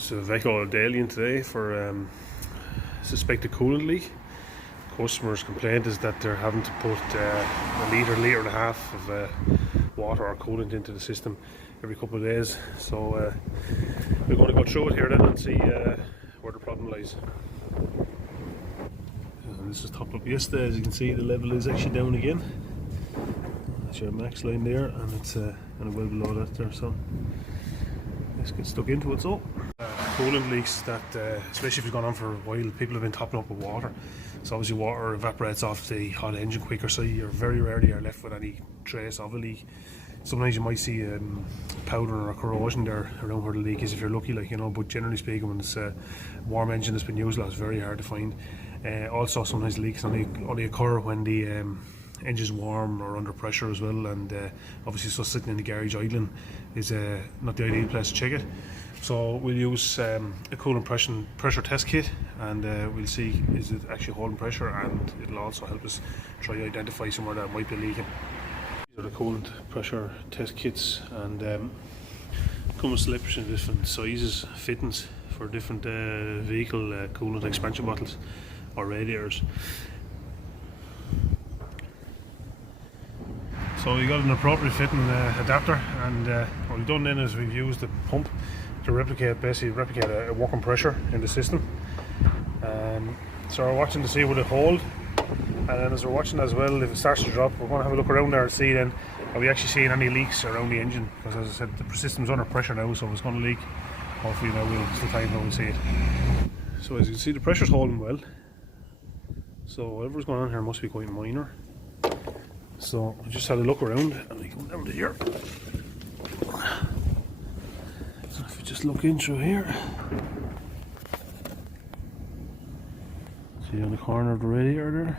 It's a Iveco Dalian today for suspected coolant leak. Customers' complaint is that they're having to put a litre and a half of water or coolant into the system every couple of days. So we're going to go through it here then and see where the problem lies. And this was topped up yesterday. As you can see, the level is actually down again. That's your max line there, and it's kind of well below that there. So let's get stuck into it. So coolant leaks that, especially if it's gone on for a while, people have been topping up with water. So obviously water evaporates off the hot engine quicker, so you're very rarely are left with any trace of a leak. Sometimes you might see powder or corrosion there around where the leak is if you're lucky, like, you know, but generally speaking, when it's a warm engine that's been used a lot, it's very hard to find. Also, sometimes leaks only occur when the engine's warm or under pressure as well, and obviously so sitting in the garage idling is not the ideal place to check it. So we'll use a coolant pressure test kit, and we'll see is it actually holding pressure, and it'll also help us try to identify somewhere that might be leaking. These are the coolant pressure test kits, and come with slips in different sizes, fittings for different vehicle coolant expansion bottles or radiators. So we got an appropriate fitting adapter, and what we've done then is we've used the pump to replicate a working pressure in the system. So we're watching to see would it hold, and then as we're watching as well, if it starts to drop, we're going to have a look around there and see then are we actually seeing any leaks around the engine, because as I said, the system's under pressure now, so it's going to leak. Hopefully now it's the time when we see it. So as you can see, the pressure's holding well, so whatever's going on here must be quite minor. So I just had a look around, and we go down to here. So if we just look in through here, see on the corner of the radiator there.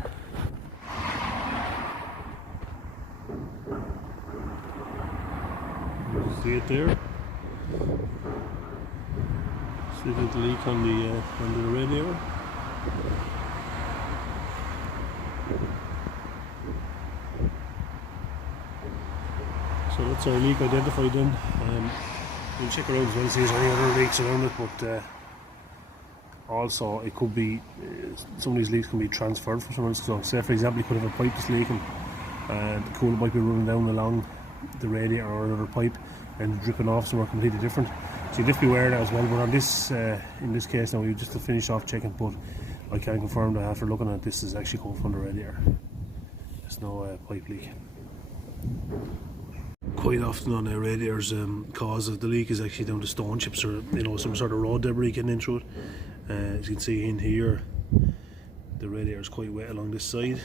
You see it there. See the leak on the radiator. So that's our leak identified then. We'll check around as well to see if there's any other leaks around it, but also it could be, some of these leaks can be transferred from somewhere else. So say for example you could have a pipe that's leaking, and the coolant might be running down along the radiator or another pipe and dripping off somewhere completely different. So you have to be aware of that as well. But on this, in this case now, we just to finish off checking, but I can confirm that after looking at this is actually coming from the radiator. There's no pipe leak. Quite often on radiators, cause of the leak is actually down to stone chips or, you know, some sort of road debris getting in through it. As you can see in here, the radiator is quite wet along this side.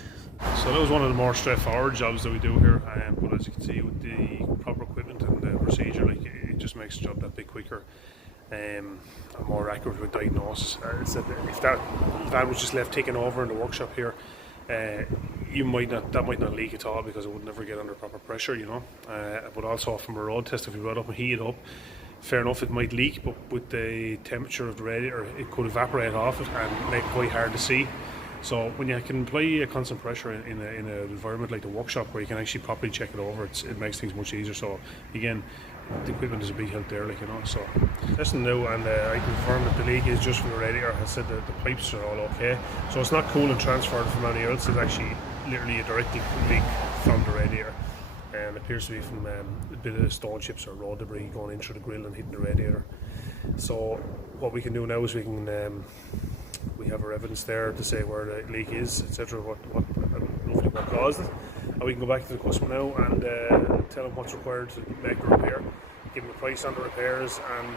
So that was one of the more straightforward jobs that we do here, but as you can see, with the proper equipment and the procedure, like, it just makes the job that bit quicker and more accurate with diagnosis. If that was just left taken over in the workshop here, that might not leak at all, because it would never get under proper pressure, you know. But also from a road test, if you brought up and heat it up, fair enough, it might leak, but with the temperature of the radiator, it could evaporate off it and make it quite hard to see. So when you can apply a constant pressure in an environment like the workshop where you can actually properly check it over, it makes things much easier. So again, the equipment is a big help there, like, you know. So testing now, and I confirm that the leak is just from the radiator. I said that the pipes are all okay, so it's not coolant transferred from anywhere else. It's actually literally a direct leak from the radiator, and it appears to be from a bit of stone chips or road debris going in through the grill and hitting the radiator. So what we can do now is we have our evidence there to say where the leak is, etc., roughly what caused it, and we can go back to the customer now and tell them what's required to make the repair, give them a price on the repairs, and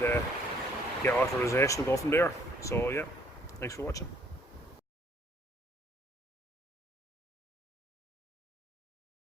get authorization and go from there. So yeah, thanks for watching.